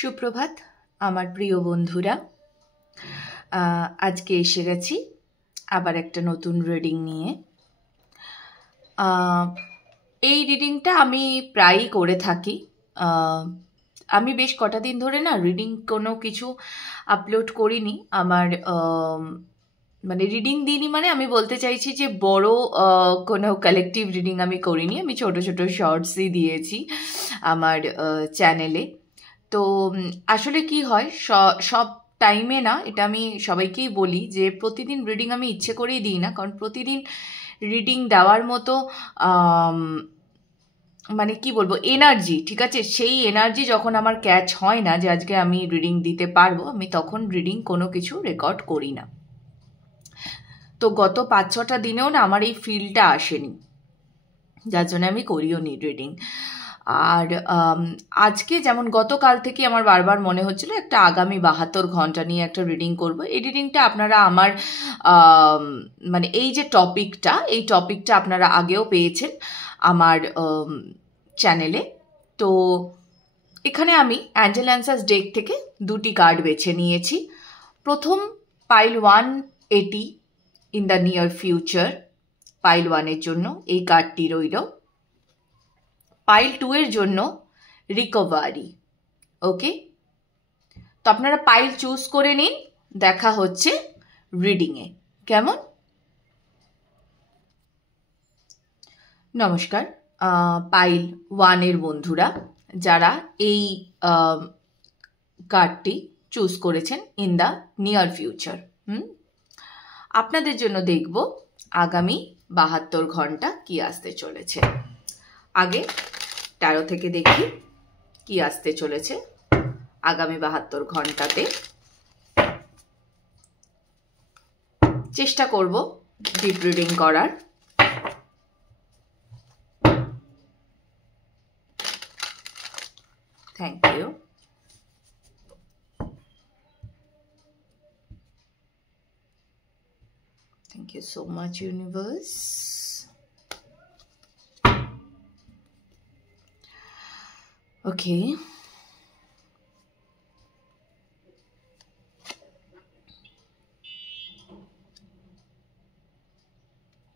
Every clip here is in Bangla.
সুপ্রভাত আমার প্রিয় বন্ধুরা, আজকে এসে গেছি আবার একটা নতুন রিডিং নিয়ে। এই রিডিংটা আমি প্রায়ই করে থাকি। আমি বেশ কটা দিন ধরে না রিডিং কোনো কিছু আপলোড করিনি। আমার মানে রিডিং দিইনি, মানে আমি বলতে চাইছি যে বড় কোনো কালেকটিভ রিডিং আমি করিনি। আমি ছোট ছোট শর্টসই দিয়েছি আমার চ্যানেলে। তো আসলে কি হয়, সব টাইমে না, এটা আমি সবাইকেই বলি যে প্রতিদিন রিডিং আমি ইচ্ছে করেই দিই না, কারণ প্রতিদিন রিডিং দেওয়ার মতো মানে কি বলবো, এনার্জি, ঠিক আছে, সেই এনার্জি যখন আমার ক্যাচ হয় না যে আজকে আমি রিডিং দিতে পারবো, আমি তখন রিডিং কোনো কিছু রেকর্ড করি না। তো গত 5-6টা দিনেও না আমার এই ফিলটা আসেনি, যার জন্য আমি করিও নি রিডিং। আর আজকে যেমন গতকাল থেকে আমার বারবার মনে হচ্ছিল একটা আগামী 72 ঘন্টা নিয়ে একটা রিডিং করব। এই রিডিংটা আপনারা আমার মানে এই যে টপিকটা, এই টপিকটা আপনারা আগেও পেয়েছেন আমার চ্যানেলে। তো এখানে আমি অ্যাঞ্জেল অ্যান্সার্স ডেক থেকে 2টি কার্ড বেছে নিয়েছি। প্রথম pile 180 in the near future, pile 1-এর জন্য এই কার্ডটি রইল। পাইল 2 এর জন্য রিকভারি। ওকে, তো আপনারা পাইল চুজ করে নিন, দেখা হচ্ছে রিডিংয়ে। কেমন? নমস্কার পাইল 1-এর বন্ধুরা, যারা এই কার্ডটি চুজ করেছেন ইন দ্য নিয়ার ফিউচার, আপনাদের জন্য দেখব আগামী 72 ঘন্টা কি আসতে চলেছে। আগে ট্যারো থেকে দেখি কি আসতে চলেছে আগামী 72 ঘন্টাতে। চেষ্টা করব ডিপ রিডিং করার। Thank you. Thank you so much, universe. Okay.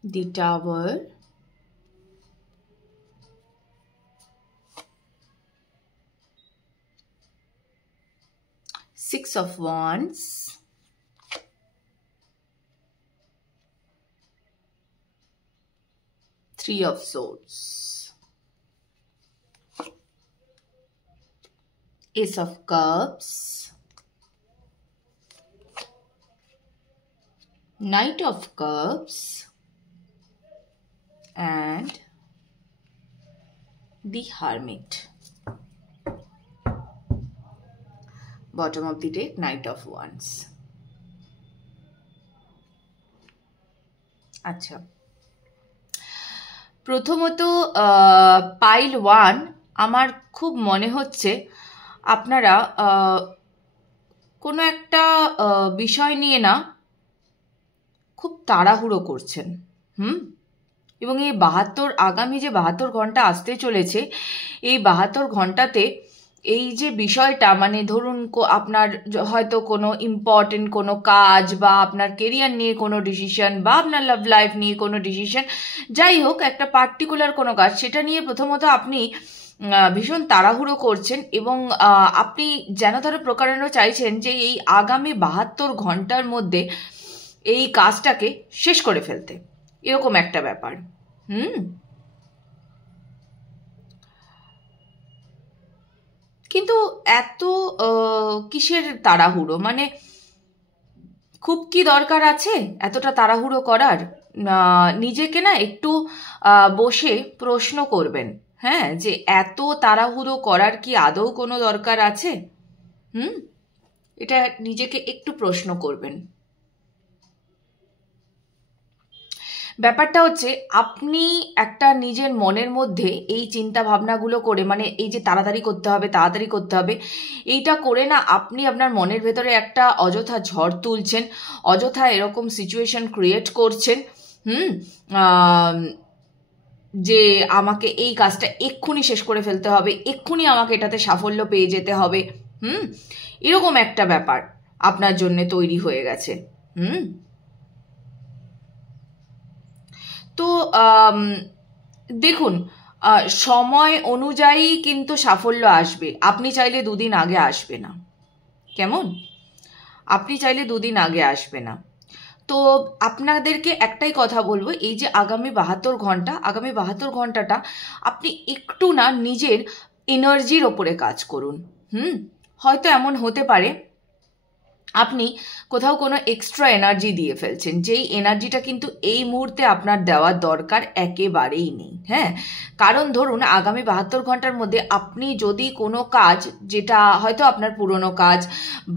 The Tower. Six of Wands. Three of Swords. Ace of Cups. Knight of Cups. And the Hermit. Bottom of the deck, Knight of Wands. আচ্ছা, প্রথমত পাইল 1, আমার খুব মনে হচ্ছে আপনারা কোনো একটা বিষয় নিয়ে না খুব তাড়াহুড়ো করছেন। এবং এই আগামী যে 72 ঘন্টা আসতে চলেছে, এই 72 ঘন্টাতে এই যে বিষয়টা, মানে ধরুন আপনার হয়তো কোনো ইম্পর্টেন্ট কোনো কাজ, বা আপনার কেরিয়ার নিয়ে কোনো ডিসিশন, বা আপনার লাভ লাইফ নিয়ে কোনো ডিসিশন, যাই হোক একটা পার্টিকুলার কোনো কাজ, সেটা নিয়ে প্রথমত আপনি ভীষণ তাড়াহুড়ো করছেন, এবং আপনি যেন ধরো প্রকারানো চাইছেন যে এই আগামী 72 ঘন্টার মধ্যে এই কাজটাকে শেষ করে ফেলতে, এরকম একটা ব্যাপার। কিন্তু এত কিসের তাড়াহুড়ো, মানে খুব কি দরকার আছে এতটা তাড়াহুড়ো করার? নিজেকে না একটু বসে প্রশ্ন করবেন, হ্যাঁ, যে এত তাড়াহুড়ো করার কি আদৌ কোনো দরকার আছে? এটা নিজেকে একটু প্রশ্ন করবেন। ব্যাপারটা হচ্ছে, আপনি একটা নিজের মনের মধ্যে এই চিন্তা ভাবনাগুলো করে, মানে এই যে তাড়াতাড়ি করতে হবে, এইটা করে না আপনি আপনার মনের ভেতরে একটা অযথা ঝড় তুলছেন, অযথা এরকম সিচুয়েশন ক্রিয়েট করছেন যে আমাকে এই কাজটা এক্ষুনি শেষ করে ফেলতে হবে, এক্ষুনি আমাকে এটাতে সাফল্য পেয়ে যেতে হবে। হুম, এরকম একটা ব্যাপার আপনার জন্য তৈরি হয়ে গেছে। তো দেখুন, সময় অনুযায়ী কিন্তু সাফল্য আসবে। আপনি চাইলে দুদিন আগে আসবে না, কেমন? আপনি চাইলে দুদিন আগে আসবে না। তো আপনাদেরকে একটাই কথা বলবো, এই যে আগামী 72 ঘন্টাটা আপনি একটু না নিজের এনার্জির ওপরে কাজ করুন। হয়তো এমন হতে পারে আপনি কোথাও কোনো এক্সট্রা এনার্জি দিয়ে ফেলছেন, যেই এনার্জিটা কিন্তু এই মুহূর্তে আপনার দেওয়ার দরকার একেবারেই নেই। হ্যাঁ, কারণ ধরুন আগামী 72 ঘন্টার মধ্যে আপনি যদি কোনো কাজ, যেটা হয়তো আপনার পুরনো কাজ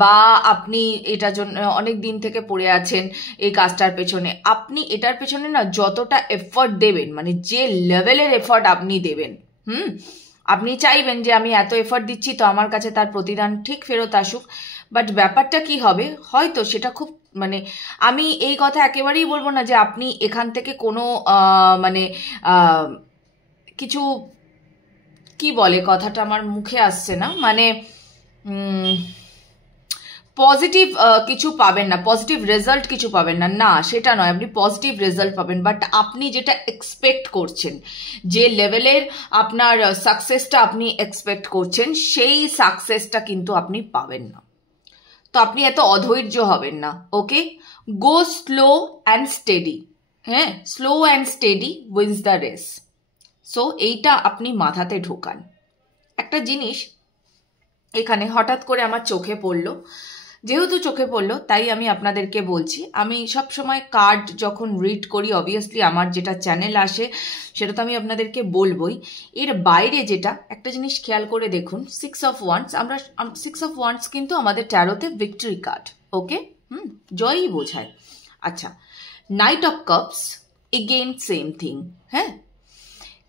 বা আপনি এটার জন্য অনেক দিন থেকে পড়ে আছেন এই কাজটার পেছনে, আপনি এটার পেছনে না যতটা এফর্ট দেবেন, মানে যে লেভেলের এফর্ট আপনি দেবেন, আপনি চাইবেন যে আমি এত এফর্ট দিচ্ছি তো আমার কাছে তার প্রতিদান ঠিক ফেরত আসুক। বাট ব্যাপারটা কি হবে, হয়তো সেটা খুব, মানে আমি এই কথা একেবারেই বলবো না যে আপনি এখান থেকে কোনো মানে কিছু, কি বলে কথাটা আমার মুখে আসছে না, মানে পজিটিভ কিছু পাবেন না, পজিটিভ রেজাল্ট কিছু পাবেন না, না সেটা নয়, আপনি পজিটিভ রেজাল্ট পাবেন, বাট আপনি যেটা এক্সপেক্ট করছেন, যে লেভেলের আপনার সাকসেসটা আপনি এক্সপেক্ট করছেন, সেই সাকসেসটা কিন্তু আপনি পাবেন না। তো আপনি এত অধৈর্য হবেন না, okay? Go slow and steady. হ্যাঁ, slow and steady wins the race. So এইটা আপনি মাথাতে ঢোকান। একটা জিনিস এখানে হঠাৎ করে আমার চোখে পড়লো, যেহেতু চোখে পড়লো তাই আমি আপনাদেরকে বলছি। আমি সব সময় কার্ড যখন রিড করি, অবভিয়াসলি আমার যেটা চ্যানেল আসে সেটা তো আমি আপনাদেরকে বলবোই। এর বাইরে যেটা একটা জিনিস খেয়াল করে দেখুন, 6 of Wands, আমরা 6 of Wands কিন্তু আমাদের ট্যারোতে ভিক্টরি কার্ড, ওকে? জয়ই বোঝায়। আচ্ছা, night of cups, again same thing. হ্যাঁ,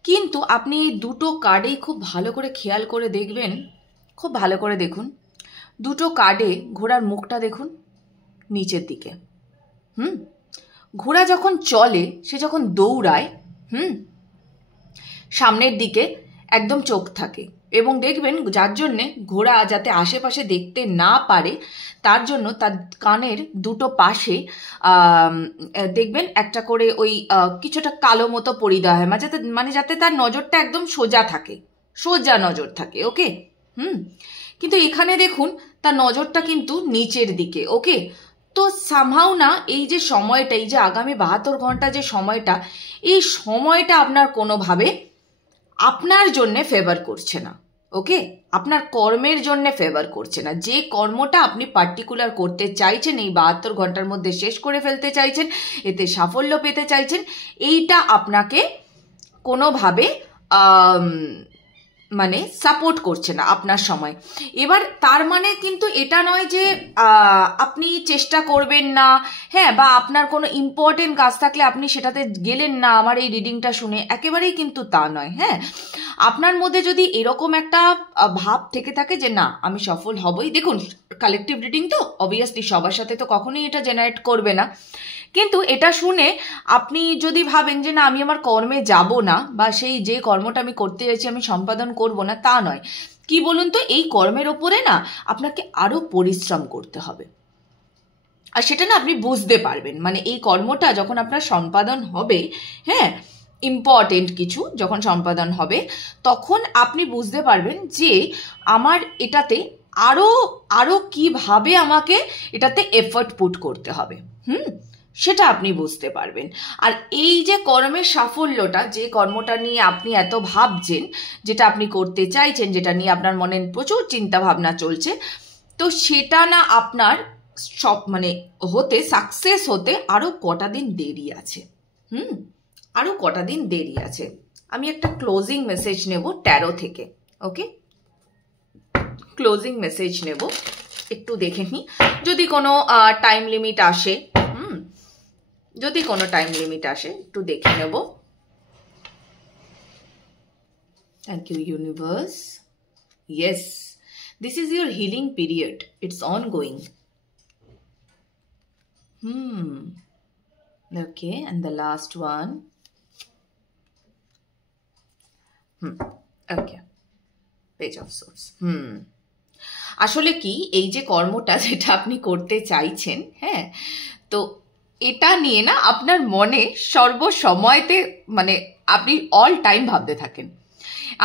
কিন্তু আপনি এই দুটো কার্ডেই খুব ভালো করে খেয়াল করে দেখবেন, খুব ভালো করে দেখুন, দুটো কার্ডে ঘোড়ার মুখটা দেখুন নিচের দিকে। ঘোড়া যখন চলে, সে যখন দৌড়ায়, সামনের দিকে একদম চোখ থাকে, এবং দেখবেন যার জন্যে ঘোড়া যাতে আশেপাশে দেখতে না পারে তার জন্য তার কানের দুটো পাশে দেখবেন একটা করে ওই কিছুটা কালো মতো পরিধা হয়, মানে যাতে তার নজরটা একদম সোজা থাকে, সোজা নজর থাকে, ওকে? কিন্তু এখানে দেখুন তার নজরটা কিন্তু নিচের দিকে, ওকে? তো সামহাও না এই যে সময়টা, এই যে আগামী 72 ঘন্টা যে সময়টা, এই সময়টা আপনার কোনোভাবে আপনার জন্যে ফেভার করছে না, ওকে? আপনার কর্মের জন্য ফেভার করছে না। যে কর্মটা আপনি পার্টিকুলার করতে চাইছেন, এই 72 ঘন্টার মধ্যে শেষ করে ফেলতে চাইছেন, এতে সাফল্য পেতে চাইছেন, এইটা আপনাকে কোনোভাবে মানে সাপোর্ট করছে না আপনার সময়। এবার তার মানে কিন্তু এটা নয় যে আপনি চেষ্টা করবেন না, হ্যাঁ, বা আপনার কোনো ইম্পর্টেন্ট কাজ থাকলে আপনি সেটাতে গেলেন না আমার এই রিডিংটা শুনে, একেবারেই কিন্তু তা নয়। হ্যাঁ, আপনার মধ্যে যদি এরকম একটা ভাব থেকে থাকে যে না আমি সফল হবই, দেখুন কালেকটিভ রিডিং তো অবভিয়াসলি সবার সাথে তো কখনোই এটা জেনারেট করবে না, কিন্তু এটা শুনে আপনি যদি ভাবেন যে না আমি আমার কর্মে যাব না, বা সেই যে কর্মটা আমি করতে চাইছি আমি সম্পাদন করব না, তা নয়। কি বলুন তো, এই কর্মের ওপরে না আপনাকে আরো পরিশ্রম করতে হবে, আর সেটা না আপনি বুঝতে পারবেন, মানে এই কর্মটা যখন আপনার সম্পাদন হবে, হ্যাঁ, ইম্পর্টেন্ট কিছু যখন সম্পাদন হবে, তখন আপনি বুঝতে পারবেন যে আমার এটাতে আরো আরো কিভাবে আমাকে এটাতে এফর্ট পুট করতে হবে, সেটা আপনি বুঝতে পারবেন। আর এই যে কর্মের সাফল্যটা, যে কর্মটা নিয়ে আপনি এত ভাবছেন, যেটা আপনি করতে চাইছেন, যেটা নিয়ে আপনার মনে প্রচুর চিন্তা ভাবনা চলছে, তো সেটা না আপনার সব মানে হতে, সাকসেস হতে আরো কটা দিন দেরি আছে। আরো কটা দিন দেরি আছে। আমি একটা ক্লোজিং মেসেজ নেব ট্যারো থেকে, ওকে? ক্লোজিং মেসেজ নেব, একটু দেখে নি যদি কোনো টাইম লিমিট আসে, যদি কোনো টাইম লিমিট আসে একটু দেখে নেব। Thank you universe. Yes, this is your healing period, it's ongoing. Okay, and the last one. Okay, Page of Swords. আসলে কি, এই যে কর্মটা যেটা আপনি করতে চাইছেন, হ্যাঁ, তো এটা নিয়ে না আপনার মনে সর্বসময়তে মানে আপনি অল টাইম ভাবতে থাকেন।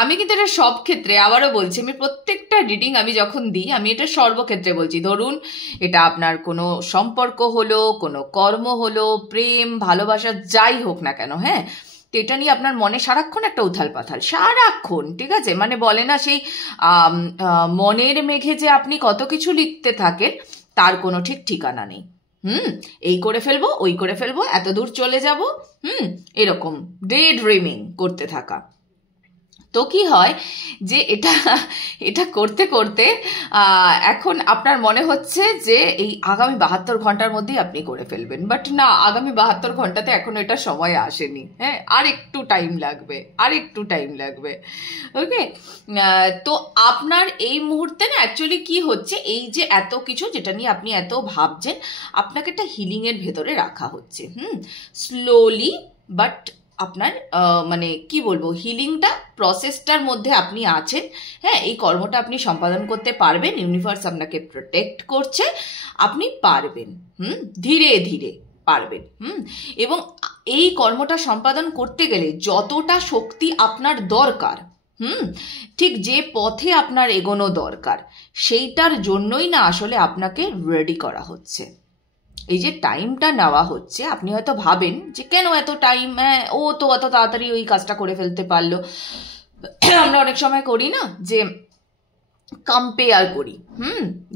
আমি কিন্তু এটা সব ক্ষেত্রে আবারও বলছি, আমি প্রত্যেকটা রিডিং আমি যখন দিই আমি এটা সর্বক্ষেত্রে বলছি। ধরুন এটা আপনার কোনো সম্পর্ক হলো, কোনো কর্ম হলো, প্রেম ভালোবাসা যাই হোক না কেন, হ্যাঁ, তো এটা নিয়ে আপনার মনে সারাক্ষণ একটা উথাল পাথাল, সারাক্ষণ, ঠিক আছে? মানে বলে না সেই মনের মেঘে যে আপনি কত কিছু লিখতে থাকেন তার কোনো ঠিক ঠিকানা নেই। এই করে ফেলবো, ওই করে ফেলবো, এত দূর চলে যাব, এরকম ডে ড্রিমিং করতে থাকা। তো কি হয় যে এটা এটা করতে করতে এখন আপনার মনে হচ্ছে যে এই আগামী 72 ঘন্টার মধ্যেই আপনি করে ফেলবেন, বাট না, আগামী 72 ঘন্টাতে এখনো এটা সময় আসেনি, হ্যাঁ, আর একটু টাইম লাগবে, আর একটু টাইম লাগবে। ওকে, তো আপনার এই মুহূর্তে না অ্যাকচুয়ালি কি হচ্ছে, এই যে এত কিছু যেটা নিয়ে আপনি এত ভাবছেন, আপনাকে একটা হিলিংয়ের ভেতরে রাখা হচ্ছে, স্লোলি, বাট আপনার মানে কি বলবো, হিলিংটা প্রসেসটার মধ্যে আপনি আছেন, হ্যাঁ, এই কর্মটা আপনি সম্পাদন করতে পারবেন, ইউনিভার্স আপনাকে প্রোটেক্ট করছে, আপনি পারবেন, ধীরে ধীরে পারবেন, এবং এই কর্মটা সম্পাদন করতে গেলে যতটা শক্তি আপনার দরকার, ঠিক যে পথে আপনার এগোনো দরকার, সেইটার জন্যই না আসলে আপনাকে রেডি করা হচ্ছে। এই যে টাইমটা নেওয়া হচ্ছে, আপনি হয়তো ভাবেন যে কেন এত টাইম, ও তো অত তাড়াতাড়ি ওই কাজটা করে ফেলতে পারলো। আমরা অনেক সময় করি না যে কম্পেয়ার করি,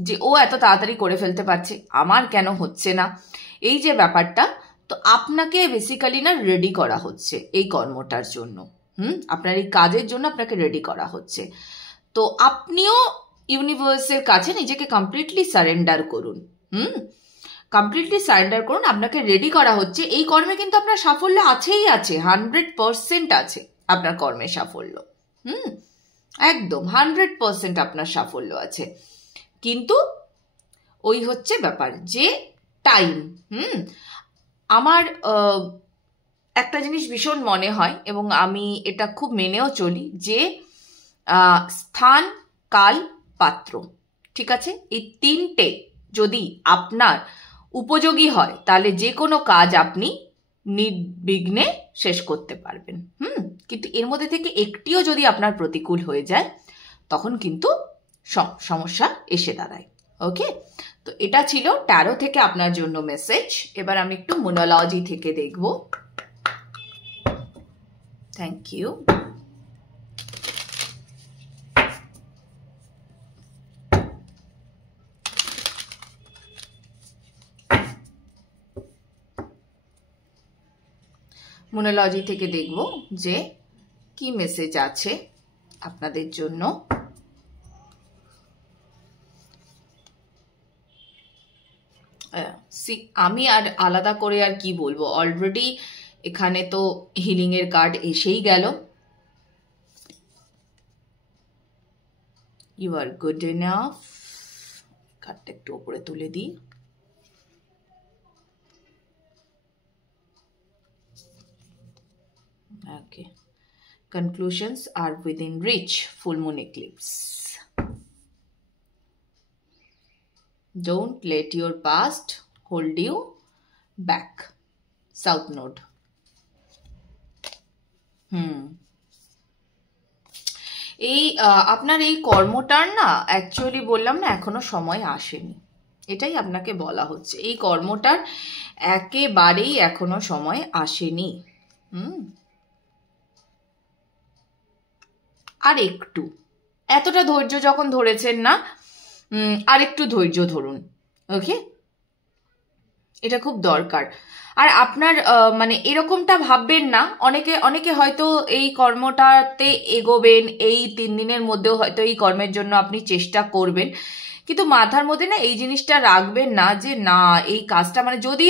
যে ও এত তাড়াতাড়ি করে ফেলতে পারছে, আমার কেন হচ্ছে না, এই যে ব্যাপারটা। তো আপনাকে বেসিক্যালি না রেডি করা হচ্ছে এই কর্মটার জন্য, আপনার এই কাজের জন্য আপনাকে রেডি করা হচ্ছে। তো আপনিও ইউনিভার্সের কাছে নিজেকে কমপ্লিটলি সারেন্ডার করুন, কমপ্লিটলি সারেন্ডার করুন, আপনাকে রেডি করা হচ্ছে। এই কর্মে কিন্তু আপনার সাফল্য আছেই আছে, 100% আছে আপনার কর্মের সাফল্য, একদম 100% আপনার সাফল্য আছে। কিন্তু ওই হচ্ছে ব্যাপার যে টাইম, আমার একটা জিনিস ভীষণ মনে হয় এবং আমি এটা খুব মেনেও চলি, যে স্থান, কাল, পাত্র, ঠিক আছে, এই তিনটে যদি আপনার উপযোগী হয় তাহলে যে কোনো কাজ আপনি নির্বিঘ্নে শেষ করতে পারবেন, কিন্তু এর মধ্যে থেকে একটিও যদি আপনার প্রতিকূল হয়ে যায় তখন কিন্তু সমস্যা এসে দাঁড়ায়। ওকে, তো এটা ছিল ট্যারো থেকে আপনার জন্য মেসেজ। এবার আমি একটু মোনোলজি থেকে দেখব। Thank you. মোনোলজি থেকে দেখব যে কি মেসেজ আছে আপনাদের জন্য। আমি আর আলাদা করে আর কি বলবো, অলরেডি এখানে তো হিলিং এর কার্ড এসেই গেল। ইউ আর গুড এনাফ, কার্ডটা একটু উপরে তুলে দিই। Okay. Conclusions are within reach. Full moon eclipse. Don't let your past hold you back. South Node. এই আপনার এই কর্মটার না অ্যাকচুয়ালি বললাম না এখনো সময় আসেনি, এটাই আপনাকে বলা হচ্ছে। এই কর্মটার একেবারেই এখনো সময় আসেনি। আর একটু, এতটা ধৈর্য যখন ধরেছেন না, আর একটু ধৈর্য ধরুন। ওকে, এটা খুব দরকার। আর আপনার মানে এরকমটা ভাববেন না, অনেকে হয়তো এই কর্মটাতে এগোবেন, এই 3 দিনের মধ্যেও হয়তো এই কর্মের জন্য আপনি চেষ্টা করবেন, কিন্তু মাথার মধ্যে না এই জিনিসটা রাখবেন না যে না এই কাজটা মানে যদি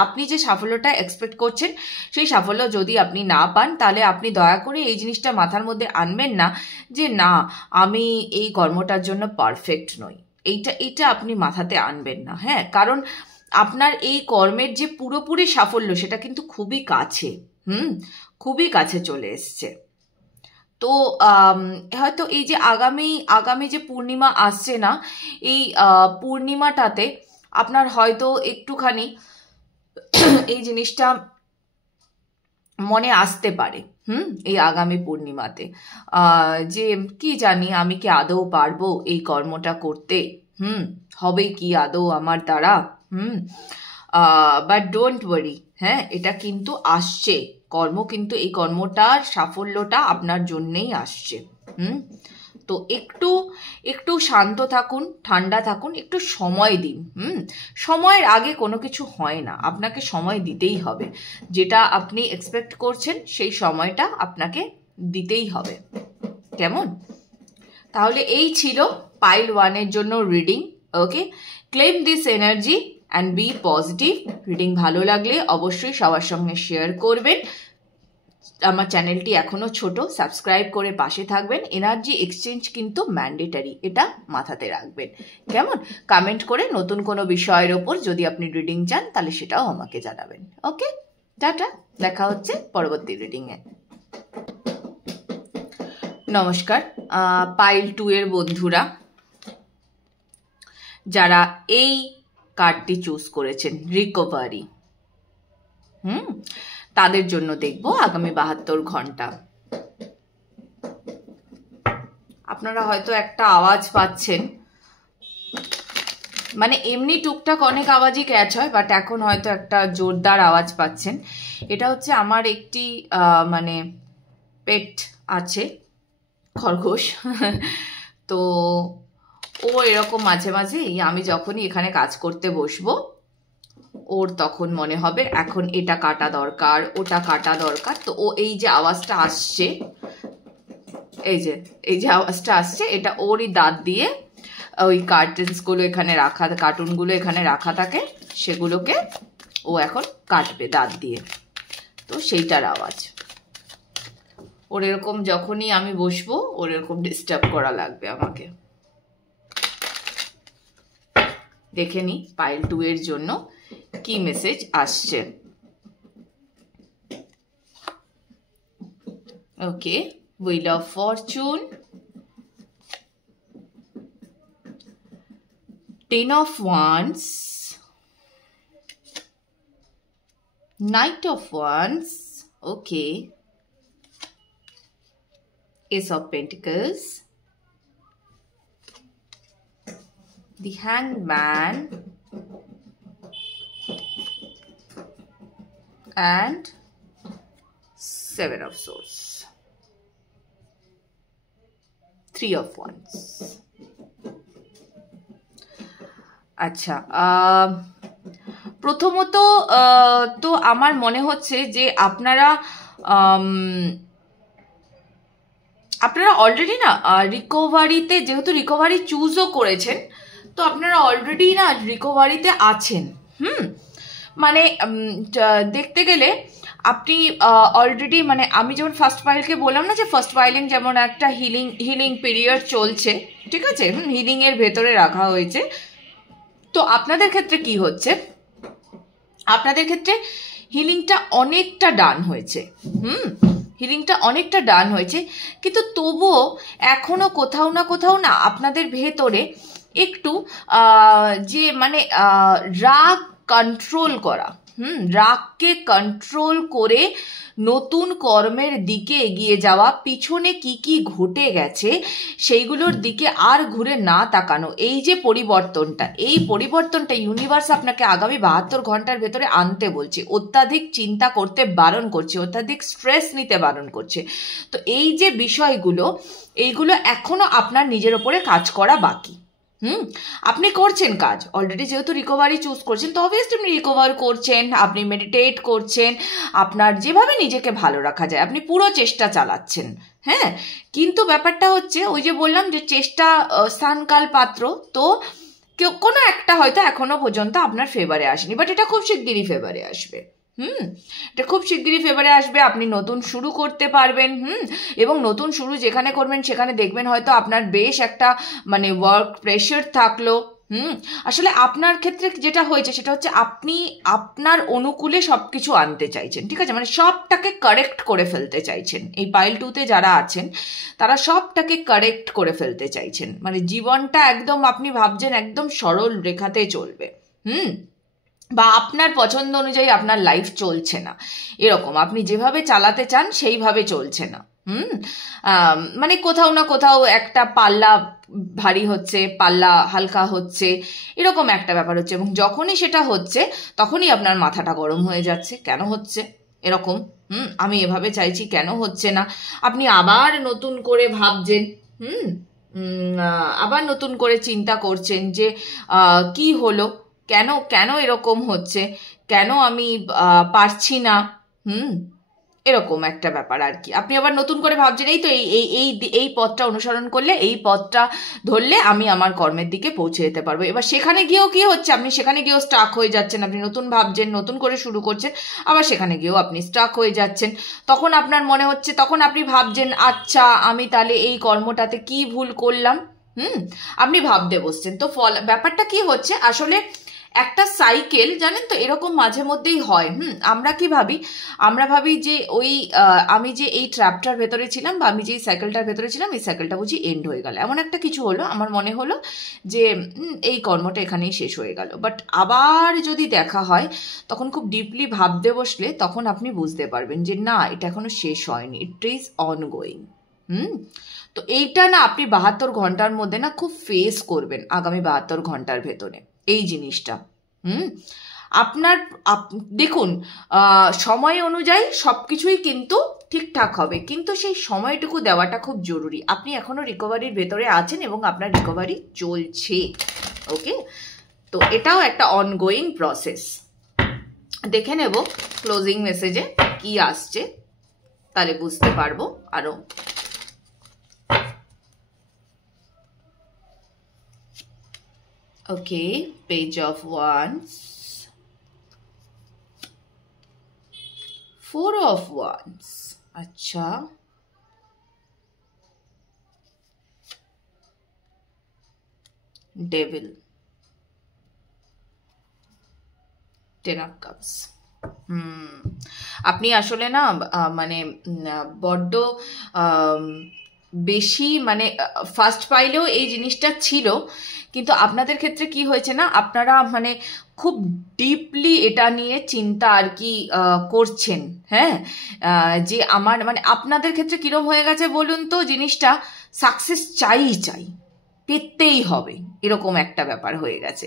আপনি যে সাফল্যটা এক্সপেক্ট করছেন সেই সাফল্য যদি আপনি না পান, তাহলে আপনি দয়া করে এই জিনিসটা মাথার মধ্যে আনবেন না যে না আমি এই কর্মটার জন্য পারফেক্ট নই, এইটা আপনি মাথাতে আনবেন না। হ্যাঁ, কারণ আপনার এই কর্মের যে পুরোপুরি সাফল্য সেটা কিন্তু খুবই কাছে, খুবই কাছে চলে এসছে। তো হয়তো এই যে আগামী যে পূর্ণিমা আসছে না, এই পূর্ণিমাটাতে আপনার হয়তো একটুখানি এই জিনিসটা মনে আসতে পারে। এই আগামী পূর্ণিমাতে যে কি জানি আমি কি আদৌ পারবো এই কর্মটা করতে, হবে কি আদৌ আমার দ্বারা। বাট ডোন্ট ওয়ারি, হ্যাঁ, এটা কিন্তু আসছে কর্ম, কিন্তু এই কর্মটার সাফল্যটা আপনার জন্যেই আসছে। তো একটু শান্ত থাকুন, ঠান্ডা থাকুন, একটু সময় দিন। সময়ের আগে কোনো কিছু হয় না, আপনাকে সময় দিতেই হবে। যেটা আপনি এক্সপেক্ট করছেন সেই সময়টা আপনাকে দিতেই হবে, কেমন? তাহলে এই ছিল পাইল 1-এর জন্য reading. Okay, claim this energy and be positive. Reading ভালো লাগলে অবশ্যই সবার সঙ্গে শেয়ার করবেন। আমার চ্যানেলটি এখনো ছোট, সাবস্ক্রাইব করে পাশে থাকবেন। এনার্জি এক্সচেঞ্জ কিন্তু ম্যান্ডেটারি, এটা মাথাতে রাখবেন, কেমন? কমেন্ট করে নতুন কোনো বিষয়ের ওপর যদি আপনি রিডিং চান তাহলে সেটাও আমাকে জানাবেন। ওকে, টাটা, দেখা হচ্ছে পরবর্তী রিডিংয়ে। নমস্কার পাইল 2-এর বন্ধুরা, যারা এই কার্ডটি চুজ করেছেন রিকভারি, তাদের জন্য দেখব আগামী 72 ঘন্টা। আপনারা হয়তো একটা আওয়াজ পাচ্ছেন, মানে এমনি টুকটাক অনেক আওয়াজই ক্যাচ হয়, বাট এখন হয়তো একটা জোরদার আওয়াজ পাচ্ছেন। এটা হচ্ছে আমার একটি মানে পেট আছে, খরগোশ। তো ও এরকম মাঝে মাঝে আমি যখনই এখানে কাজ করতে বসবো ওর তখন মনে হবে এখন এটা কাটা দরকার, ওটা কাটা দরকার। তো ও এই যে আওয়াজটা আসছে, এই যে আওয়াজটা আসছে, এটা ওরই দাঁত দিয়ে ওই কার্টুনসগুলো এখানে রাখা, কার্টুনগুলো এখানে রাখা থাকে, সেগুলোকে ও এখন কাটবে দাঁত দিয়ে। তো সেইটার আওয়াজ ওর এরকম, যখনই আমি বসবো ওর এরকম ডিস্টার্ব করা লাগবে আমাকে। দেখে নি পাইল 2-এর জন্য কি মেসেজ আসছে। Okay, wheel of fortune, 10 of Wands, Knight of Wands, okay, Ace of Pentacles, the Hanged Man, and 7 of Swords, 3 of Wands. আচ্ছা, প্রথমত তো আমার মনে হচ্ছে যে আপনারা অলরেডি না রিকভারিতে, যেহেতু রিকভারি চুজও করেছেন, তো আপনারা অলরেডি না রিকভারিতে আছেন। মানে দেখতে গেলে আপনি অলরেডি, মানে আমি যেমন ফার্স্ট পাইলকে বললাম না যে ফার্স্ট পাইলিং যেমন একটা হিলিং পিরিয়ড চলছে, ঠিক আছে, হিলিংয়ের ভেতরে রাখা হয়েছে। তো আপনাদের ক্ষেত্রে কি হচ্ছে, আপনাদের ক্ষেত্রে হিলিংটা অনেকটা ডান হয়েছে, হিলিংটা অনেকটা ডান হয়েছে, কিন্তু তবুও এখনো কোথাও না আপনাদের ভেতরে একটু যে মানে রাগ কন্ট্রোল করা, রাগকে কন্ট্রোল করে নতুন কর্মের দিকে এগিয়ে যাওয়া, পিছনে কি কি ঘটে গেছে সেইগুলোর দিকে আর ঘুরে না তাকানো, এই যে পরিবর্তনটা, এই পরিবর্তনটা ইউনিভার্স আপনাকে আগামী 72 ঘন্টার ভেতরে আনতে বলছে। অত্যাধিক চিন্তা করতে বারণ করছে, অত্যাধিক স্ট্রেস নিতে বারণ করছে। তো এই যে বিষয়গুলো, এইগুলো এখনো আপনার নিজের ওপরে কাজ করা বাকি। আপনি করছেন কাজ অলরেডি, যেহেতু রিকভারি চুজ করছেন, তো অবভিয়াসলি আপনি রিকভার করছেন, আপনি মেডিটেট করছেন, আপনার যেভাবে নিজেকে ভালো রাখা যায় আপনি পুরো চেষ্টা চালাচ্ছেন, হ্যাঁ। কিন্তু ব্যাপারটা হচ্ছে ওই যে বললাম যে চেষ্টা স্থানকাল পাত্র, তো কোনো একটা হয়তো এখনো পর্যন্ত আপনার ফেভারে আসেনি, বাট এটা খুব শিগগিরই ফেভারে আসবে। এটা খুব শিগগিরই ফেভারে আসবে, আপনি নতুন শুরু করতে পারবেন। এবং নতুন শুরু যেখানে করবেন সেখানে দেখবেন হয়তো আপনার বেশ একটা মানে ওয়ার্ক প্রেশার থাকলো, আসলে আপনার ক্ষেত্রে যেটা হয়েছে সেটা হচ্ছে আপনি আপনার অনুকূলে সবকিছু আনতে চাইছেন, ঠিক আছে, মানে সবটাকে কারেক্ট করে ফেলতে চাইছেন। এই পাইল 2-তে যারা আছেন তারা সবটাকে কারেক্ট করে ফেলতে চাইছেন, মানে জীবনটা একদম আপনি ভাবছেন একদম সরল রেখাতে চলবে, বা আপনার পছন্দ অনুযায়ী আপনার লাইফ চলছে না, এরকম আপনি যেভাবে চালাতে চান সেইভাবে চলছে না। মানে কোথাও না কোথাও একটা পাল্লা ভারী হচ্ছে, পাল্লা হালকা হচ্ছে, এরকম একটা ব্যাপার হচ্ছে, এবং যখনই সেটা হচ্ছে তখনই আপনার মাথাটা গরম হয়ে যাচ্ছে, কেন হচ্ছে এরকম, আমি এভাবে চাইছি কেন হচ্ছে না। আপনি আবার নতুন করে ভাবছেন, আবার নতুন করে চিন্তা করছেন যে কি হলো, কেন কেন এরকম হচ্ছে, কেন আমি পারছি না, এরকম একটা ব্যাপার আর কি। আপনি আবার নতুন করে ভাবছেন এই তো এই এই এই এই পথটা অনুসরণ করলে, এই পথটা ধরলে আমি আমার কর্মের দিকে পৌঁছে যেতে পারবো। এবার সেখানে গিয়েও কি হচ্ছে, আপনি সেখানে গিয়েও স্টাক হয়ে যাচ্ছেন। আপনি নতুন ভাবছেন, নতুন করে শুরু করছেন, আবার সেখানে গিয়েও আপনি স্টাক হয়ে যাচ্ছেন। তখন আপনার মনে হচ্ছে, তখন আপনি ভাবছেন আচ্ছা আমি তাহলে এই কর্মটাতে কি ভুল করলাম, আপনি ভাবতে বসছেন। তো ব্যাপারটা কি হচ্ছে আসলে একটা সাইকেল, জানেন তো, এরকম মাঝে মধ্যেই হয়। আমরা কি ভাবি, আমরা ভাবি যে ওই আমি যে এই ট্র্যাপটার ভেতরে ছিলাম, বা আমি যে সাইকেলটার ভেতরে ছিলাম, এই সাইকেলটা বুঝি এন্ড হয়ে গেল, এমন একটা কিছু হলো, আমার মনে হলো যে এই কর্মটা এখানেই শেষ হয়ে গেল। বাট আবার যদি দেখা হয়, তখন খুব ডিপলি ভাবতে বসলে তখন আপনি বুঝতে পারবেন যে না, এটা এখনো শেষ হয়নি, ইট ইজ অনগোয়িং। তো এইটা না আপনি 72 ঘন্টার মধ্যে না খুব ফেস করবেন, আগামী 72 ঘন্টার ভেতরে এই জিনিসটা। আপনার দেখুন, সময় অনুযায়ী সবকিছুই কিন্তু ঠিকঠাক হবে, কিন্তু সেই সময়টুকু দেওয়াটা খুব জরুরি। আপনি এখনো রিকভারির ভেতরে আছেন এবং আপনার রিকভারি চলছে, ওকে। তো এটাও একটা অনগোয়িং প্রসেস। দেখে নেব ক্লোজিং মেসেজে কি আসছে, তাহলে বুঝতে পারবো আরো। Okay, page of wands, 4 of wands, अच्छा, devil, 10 of cups। আপনি আসলে না মানে বড্ড বেশি, মানে ফার্স্ট পাইলেও এই জিনিসটা ছিল, কিন্তু আপনাদের ক্ষেত্রে কি হয়েছে না, আপনারা মানে খুব ডিপলি এটা নিয়ে চিন্তা আর কি করছেন, হ্যাঁ, যে আমার মানে আপনাদের ক্ষেত্রে কিরম হয়ে গেছে বলুন তো, জিনিসটা সাকসেস চাই পেতেই হবে, এরকম একটা ব্যাপার হয়ে গেছে।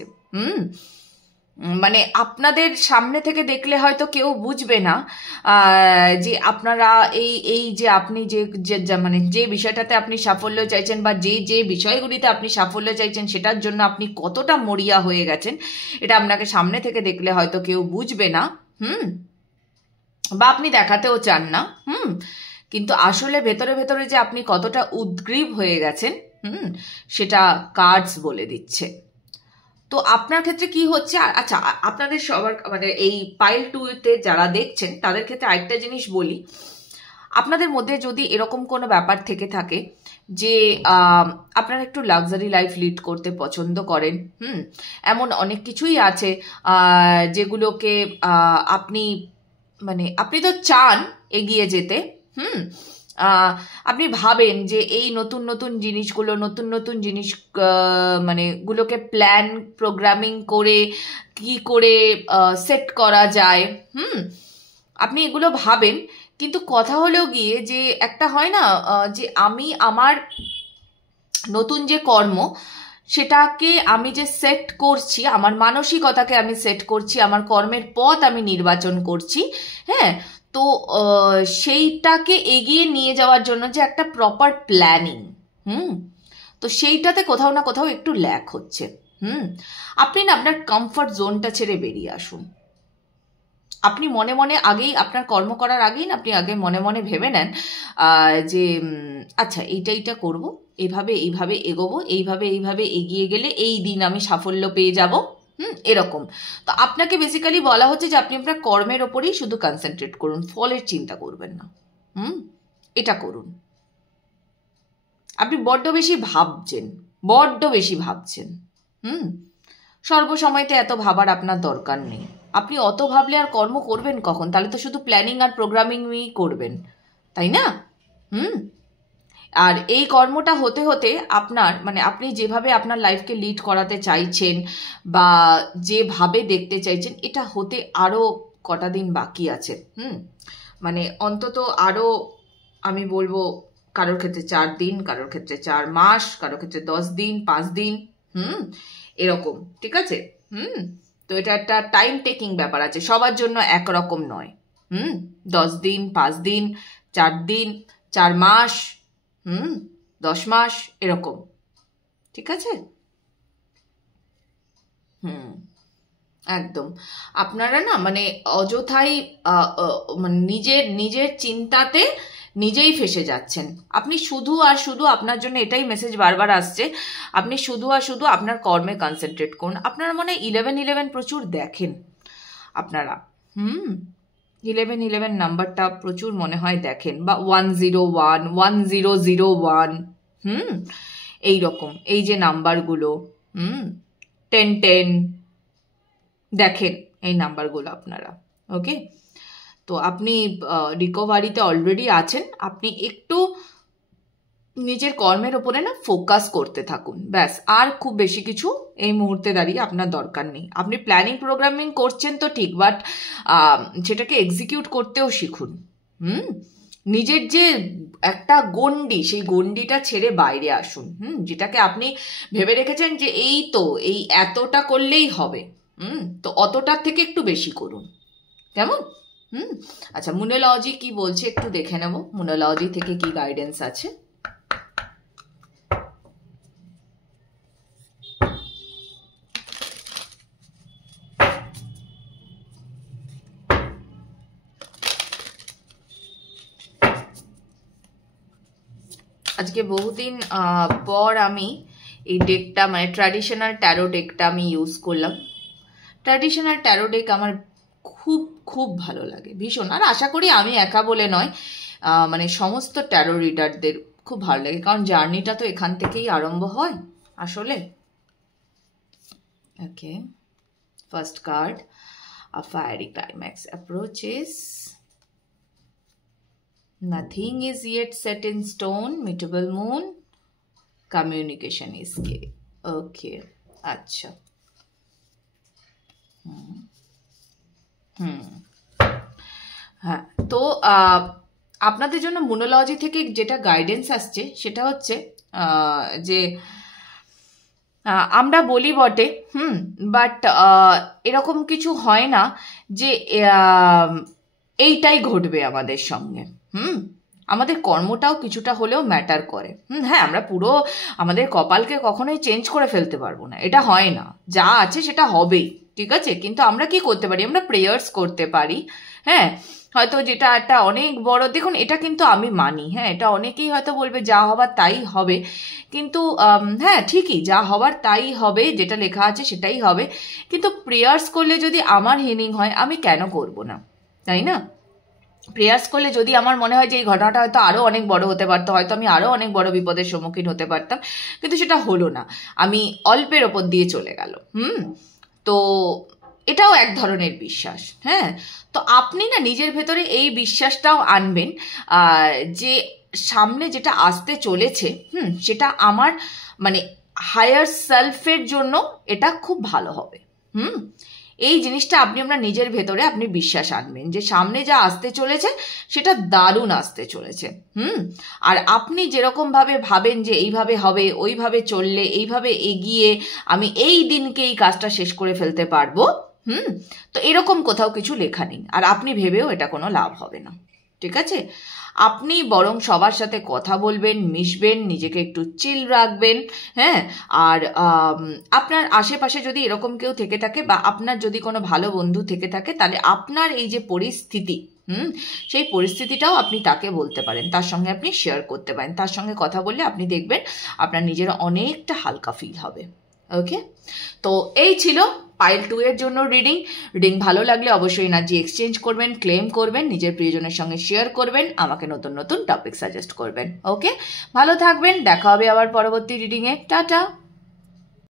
মানে আপনাদের সামনে থেকে দেখলে হয়তো কেউ বুঝবে না যে আপনারা এই যে আপনি যে মানে যে বিষয়টাতে আপনি সাফল্য চাইছেন, বা যে বিষয়গুলিতে আপনি সাফল্য চাইছেন, সেটার জন্য আপনি কতটা মরিয়া হয়ে গেছেন, এটা আপনাকে সামনে থেকে দেখলে হয়তো কেউ বুঝবে না, বা আপনি দেখাতেও চান না, কিন্তু আসলে ভেতরে ভেতরে যে আপনি কতটা উদ্গ্রীব হয়ে গেছেন, সেটা কার্ডস বলে দিচ্ছে। তো আপনার ক্ষেত্রে কি হচ্ছে, আচ্ছা আপনাদের সবার মানে এই পাইল 2-তে যারা দেখছেন তাদের ক্ষেত্রে আরেকটা জিনিস বলি, আপনাদের মধ্যে যদি এরকম কোনো ব্যাপার থেকে থাকে যে আপনারা একটু লাক্সারি লাইফ লিড করতে পছন্দ করেন, এমন অনেক কিছুই আছে যেগুলোকে আপনি মানে আপনি তো চান এগিয়ে যেতে, আপনি ভাবেন যে এই নতুন নতুন জিনিসগুলো, নতুন নতুন জিনিস মানে গুলোকে প্ল্যান প্রোগ্রামিং করে কি করে সেট করা যায়, আপনি এগুলো ভাবেন, কিন্তু কথা হলো গিয়ে যে একটা হয় না যে আমি আমার নতুন যে কর্ম সেটাকে আমি যে সেট করছি, আমার মানসিকতাকে আমি সেট করছি, আমার কর্মের পথ আমি নির্বাচন করছি, হ্যাঁ, তো সেইটাকে এগিয়ে নিয়ে যাওয়ার জন্য যে একটা প্রপার প্ল্যানিং, তো সেইটাতে কোথাও না কোথাও একটু ল্যাক হচ্ছে। আপনি না আপনার কমফর্ট জোনটা ছেড়ে বেরিয়ে আসুন। আপনি মনে মনে আগেই, আপনার কর্ম করার আগেই না আপনি আগে মনে মনে ভেবে নেন যে আচ্ছা এইটা করব, এইভাবে এগোবো, এইভাবে এগিয়ে গেলে এই দিন আমি সাফল্য পেয়ে যাব, এরকম। তো আপনাকে বেসিক্যালি বলা হচ্ছে যে আপনি আপনার কর্মের ওপরেই শুধু কনসেন্ট্রেট করুন, ফলের চিন্তা করবেন না, এটা করুন। আপনি বড্ড বেশি ভাবছেন, সর্বসময়তে এত ভাবার আপনার দরকার নেই। আপনি অত ভাবলে আর কর্ম করবেন কখন? তাহলে তো শুধু প্ল্যানিং আর প্রোগ্রামিংই করবেন, তাই না? আর এই কর্মটা হতে হতে আপনার মানে আপনি যেভাবে আপনার লাইফকে লিড করাতে চাইছেন বা যেভাবে দেখতে চাইছেন, এটা হতে আরও কটা দিন বাকি আছে। মানে অন্তত আরও আমি বলবো কারোর ক্ষেত্রে 4 দিন, কারোর ক্ষেত্রে 4 মাস, কারোর ক্ষেত্রে 10 দিন, 5 দিন, এরকম, ঠিক আছে? তো এটা একটা টাইম টেকিং ব্যাপার আছে, সবার জন্য একরকম নয়। 10 দিন, 5 দিন, 4 দিন, 4 মাস, 10 মাস, এরকম, ঠিক আছে? একদম। আপনারা না মানে অযথাই মানে নিজের চিন্তাতে নিজেই ফেসে যাচ্ছেন। আপনি শুধু আর শুধু, আপনার জন্য এটাই মেসেজ বারবার আসছে, আপনি শুধু আর শুধু আপনার কর্মে কনসেন্ট্রেট করুন। আপনারা মনে হয় 11 প্রচুর দেখেন আপনারা। 11 নাম্বারটা প্রচুর মনে হয় দেখেন, বা 101, 1001, এইরকম এই যে নাম্বারগুলো, 1010 দেখেন এই নাম্বারগুলো আপনারা। ওকে, তো আপনি রিকভারিতে অলরেডি আছেন, আপনি একটু নিজের কর্মের ওপরে না ফোকাস করতে থাকুন, ব্যাস। আর খুব বেশি কিছু এই মুহূর্তে দাঁড়িয়ে আপনার দরকার নেই। আপনি প্ল্যানিং প্রোগ্রামিং করছেন তো ঠিক, বাট সেটাকে এক্সিকিউট করতেও শিখুন। নিজের যে একটা গণ্ডি, সেই গণ্ডিটা ছেড়ে বাইরে আসুন। যেটাকে আপনি ভেবে রেখেছেন যে এই তো এই এতটা করলেই হবে, তো অতটার থেকে একটু বেশি করুন, কেমন? আচ্ছা, মুনোলজি কি বলছে একটু দেখে নেব, মুনোলজি থেকে কি গাইডেন্স আছে। আজকে বহুদিন পর আমি এই ডেকটা মানে ট্র্যাডিশনাল ট্যারো ডেকটা আমি ইউজ করলাম। ট্র্যাডিশনাল ট্যারো ডেক আমার খুব খুব ভালো লাগে ভীষণ, আর আশা করি আমি একা বলে নয়, মানে সমস্ত ট্যারো রিডারদের খুব ভালো লাগে, কারণ জার্নিটা তো এখান থেকেই আরম্ভ হয় আসলে। Okay, first card, a fiery climax approaches. Nothing is yet set in stone. Meetable moon. Communication is key. Okay. আচ্ছা। হ্যাঁ, তো আপনাদের জন্য মুনোলজি থেকে যেটা গাইডেন্স আসছে সেটা হচ্ছে যে আমরা বলি বটে, বাট এরকম কিছু হয় না যে এইটাই ঘটবে আমাদের সঙ্গে। আমাদের কর্মটাও কিছুটা হলেও ম্যাটার করে। হ্যাঁ, আমরা পুরো আমাদের কপালকে কখনোই চেঞ্জ করে ফেলতে পারবো না, এটা হয় না, যা আছে সেটা হবেই, ঠিক আছে? কিন্তু আমরা কি করতে পারি, আমরা প্রেয়ার্স করতে পারি। হ্যাঁ, হয়তো যেটা একটা অনেক বড়, দেখুন এটা কিন্তু আমি মানি, হ্যাঁ, এটা অনেকেই হয়তো বলবে যা হবার তাই হবে, কিন্তু হ্যাঁ ঠিকই, যা হবার তাই হবে, যেটা লেখা আছে সেটাই হবে, কিন্তু প্রেয়ার্স করলে যদি আমার হিলিং হয় আমি কেন করব না, তাই না? প্রেয়ার্স করলে যদি আমার মনে হয় যে এই ঘটনাটা হয়তো আরও অনেক বড় হতে পারতো, হয়তো আমি আরও অনেক বড় বিপদের সম্মুখীন হতে পারতাম, কিন্তু সেটা হলো না, আমি অল্পের ওপর দিয়ে চলে গেল। তো এটাও এক ধরনের বিশ্বাস। হ্যাঁ, তো আপনি না নিজের ভেতরে এই বিশ্বাসটাও আনবেন যে সামনে যেটা আসতে চলেছে সেটা আমার মানে হায়ার সেলফের জন্য এটা খুব ভালো হবে। এই জিনিসটা আমরা নিজের ভেতরে আপনি বিশ্বাস আনবেন যে সামনে যা আসতে চলেছে সেটা দারুণ আসতে চলেছে। আর আপনি যেরকম ভাবে ভাবেন যে এইভাবে হবে, ওইভাবে চললে, এইভাবে এগিয়ে আমি এই দিনকে এই কাজটা শেষ করে ফেলতে পারবো, তো এরকম কোথাও কিছু লেখা নেই, আর আপনি ভেবেও এটা কোনো লাভ হবে না, ঠিক আছে? আপনি বরং সবার সাথে কথা বলবেন, মিশবেন, নিজেকে একটু চিল রাখবেন। হ্যাঁ, আর আপনার আশেপাশে যদি এরকম কেউ থেকে থাকে বা আপনার যদি কোনো ভালো বন্ধু থেকে থাকে, তাহলে আপনার এই যে পরিস্থিতি, সেই পরিস্থিতিটাও আপনি তাকে বলতে পারেন, তার সঙ্গে আপনি শেয়ার করতে পারেন, তার সঙ্গে কথা বললে আপনি দেখবেন আপনার নিজের অনেকটা হালকা ফিল হবে। ওকে, তো এই ছিল পাইল 2 এর জন্য রিডিং ভালো লাগলে অবশ্যই এনার্জি এক্সচেঞ্জ করবেন, ক্লেম করবেন, নিজের প্রিয়জনের সঙ্গে শেয়ার করবেন, আমাকে নতুন নতুন টপিক সাজেস্ট করবেন। ওকে, ভালো থাকবেন, দেখা হবে আবার পরবর্তী রিডিংয়ে। টাটা।